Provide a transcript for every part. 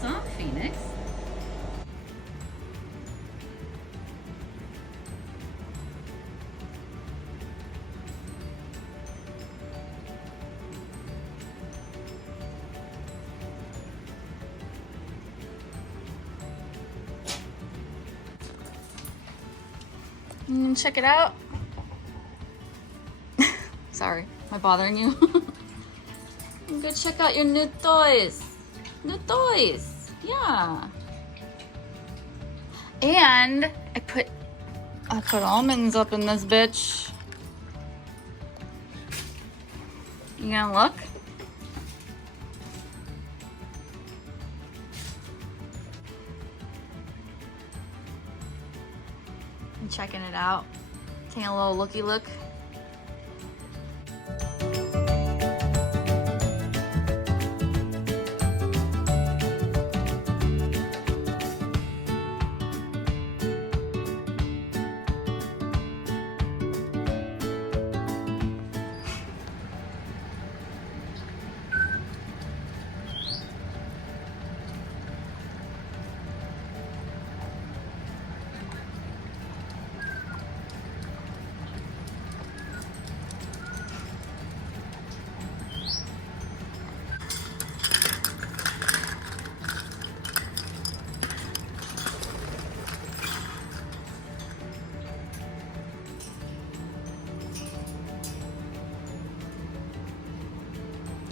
sock, Phoenix. Check it out. Sorry, am I bothering you? Go check out your new toys. New toys, yeah. And I put almonds up in this bitch. You gonna look? I'm checking it out. Taking a little looky look.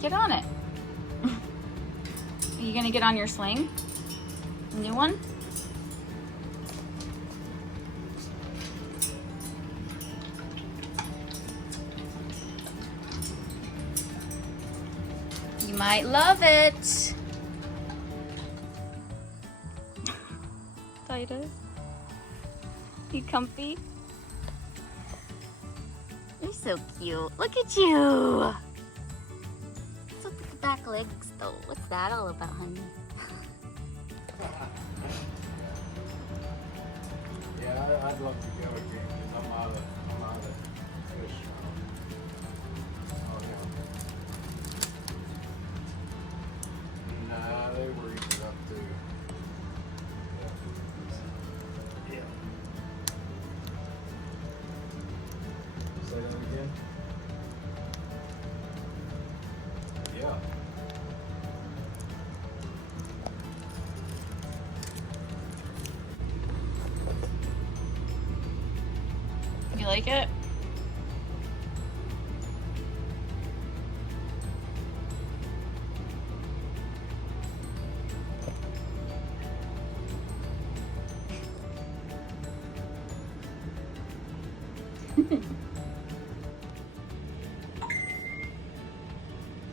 Get on it. Are you gonna get on your sling? A new one? You might love it. Titus, you comfy? You're so cute. Look at you. Back legs though. What's that all about, honey? Yeah, I'd love to go again because I'm out of fish. Oh yeah. Nah, they were eating up too. Yeah. Say that again. Yeah. You like it?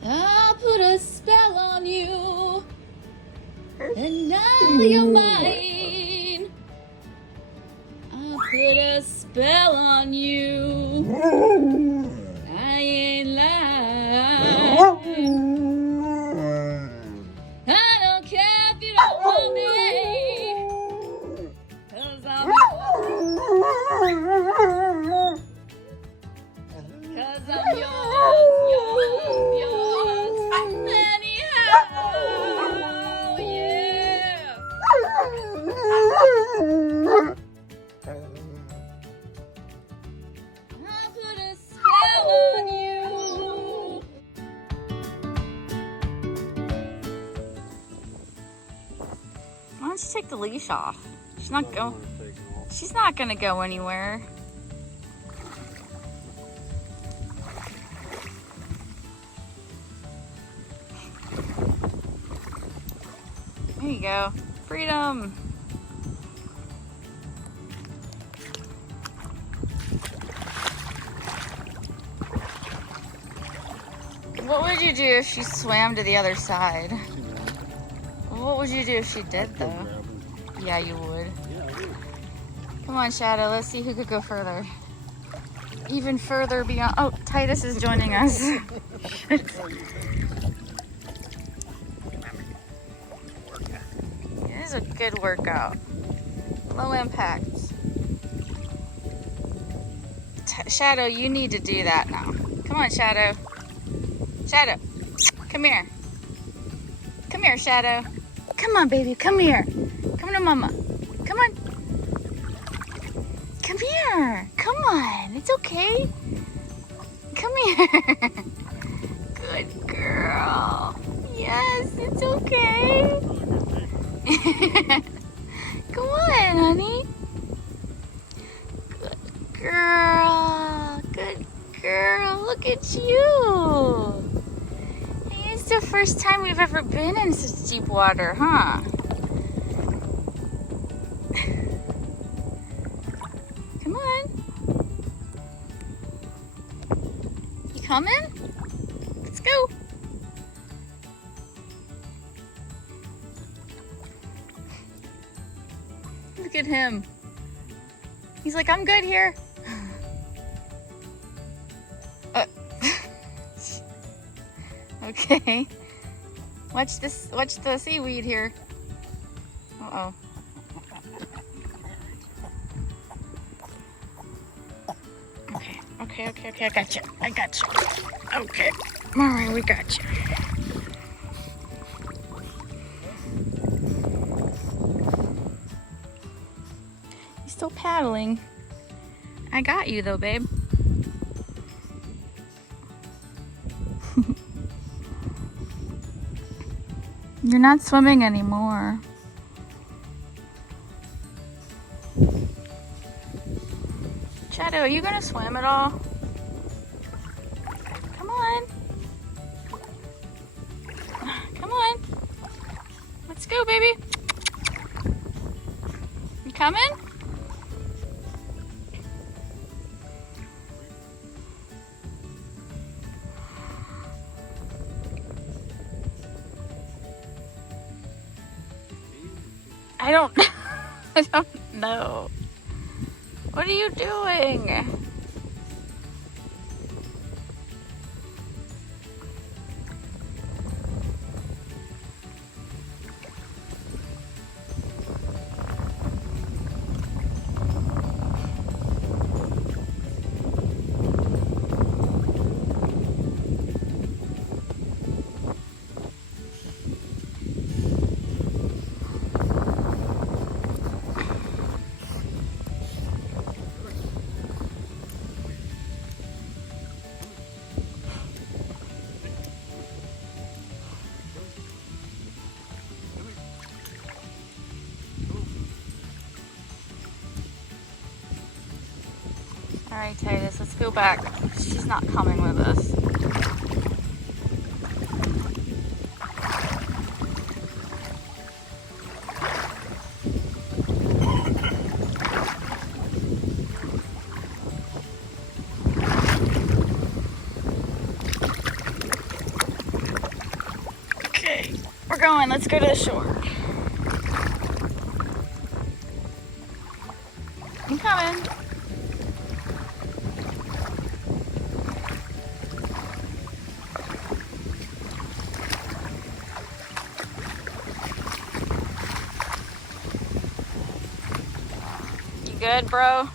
I put a spell on you, and now you're mine. I put a spell on you. I ain't lying. I don't care if you don't want me, 'cause I'm yours, anyhow, yeah. I put a spell on you. Why don't you take the leash off? She's not gonna go anywhere. There you go. Freedom. What would you do if she swam to the other side? What would you do if she did, though? Yeah, you would. Yeah, I would. Come on, Shadow. Let's see who could go further. Even further beyond. Oh, Titus is joining us. It is a good workout. Low impact. Shadow, you need to do that now. Come on, Shadow. Shadow, come here. Come here, Shadow. Come on, baby. Come here. Come to mama. Come on. Come here. Come on. It's okay. Come here. Good girl. Yes, it's okay. Come on, honey. Good girl. Good girl. Look at you. Hey, it's the first time we've ever been in such deep water, huh? Come on. You coming? Let's go. Look at him. He's like, I'm good here. Okay. Watch this. Watch the seaweed here. Uh-oh. Okay. I got you. Okay. All right, we got you. He's still paddling. I got you though, babe. You're not swimming anymore. Shadow, are you gonna swim at all? Come on. Come on. Let's go, baby. You coming? I don't know. What are you doing? All right, Titus, let's go back. She's not coming with us. Okay, we're going. Let's go to the shore. I'm coming. Good, bro?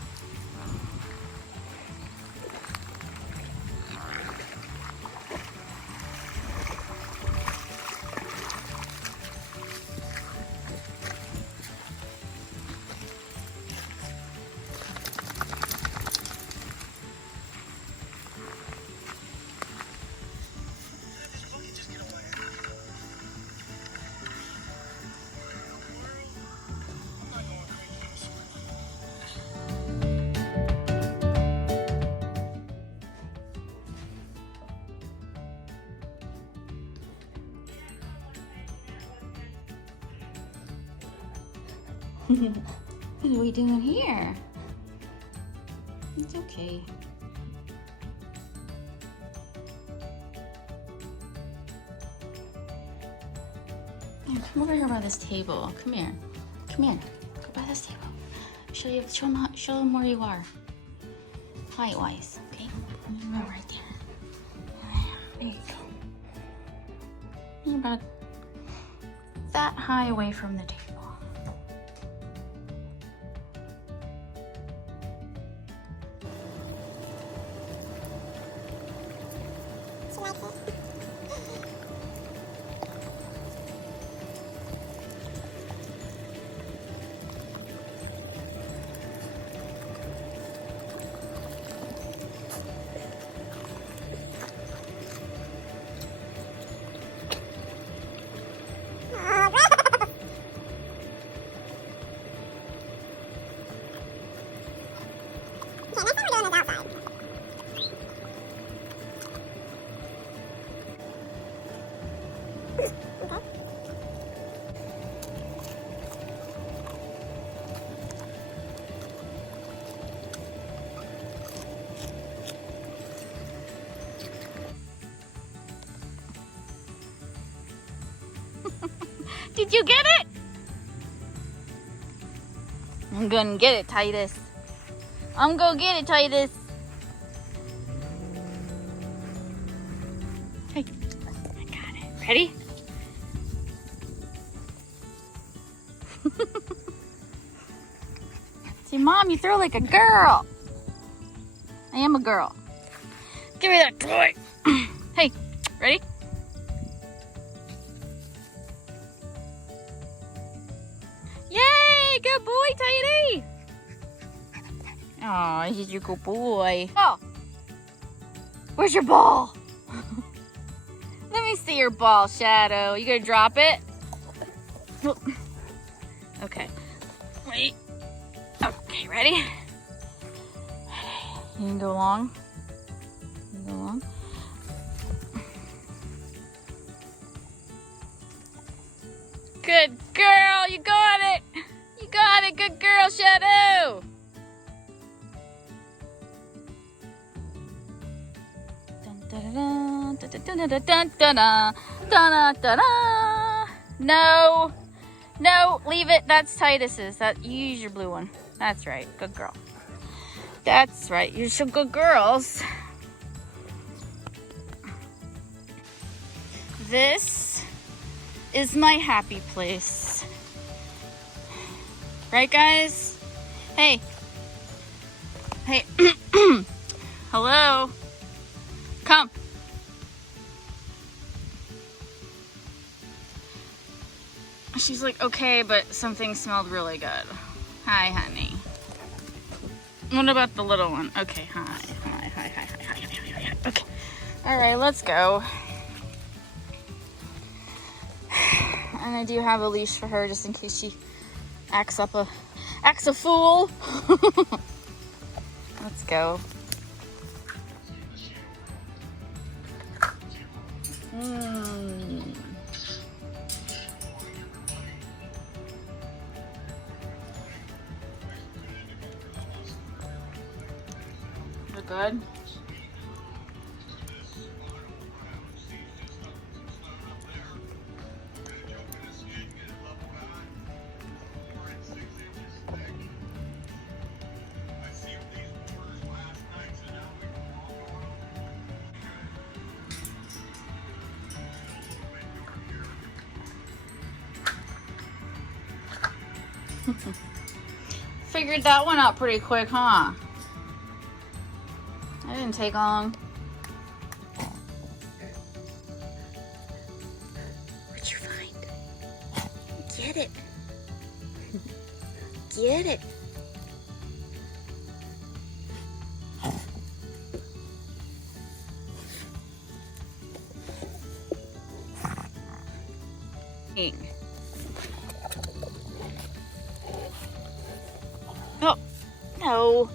What are we doing here? It's okay. Here, come over here by this table. Come here. Come here. Go by this table. Show them where you are. Height-wise, okay? You go right there. There you go. You're about that high away from the table. Did you get it? I'm gonna get it, Titus. I'm gonna get it, Titus. Hey, I got it. Ready? See, Mom, you throw like a girl. I am a girl. Give me that toy. Hey, ready? Yay! Good boy, Tidy. Oh, he's your good boy. Oh, where's your ball? Let me see your ball, Shadow. You gonna drop it? Okay. Wait. Okay, ready? You can go long. You can go long. Good girl, you got it. You got it, good girl, Shadow. No. No, leave it. That's Titus's. You use your blue one. That's right. Good girl. That's right. You're some good girls. This is my happy place. Right, guys? Hey. Hey. Hello. Come. She's like, okay, but something smelled really good. Hi, honey. What about the little one? Okay, hi. Okay. All right, let's go. And I do have a leash for her just in case she acts a fool. Let's go. We're good. Figured that one out pretty quick, huh? That didn't take long. What'd you find? Get it. Get it. Oh, no.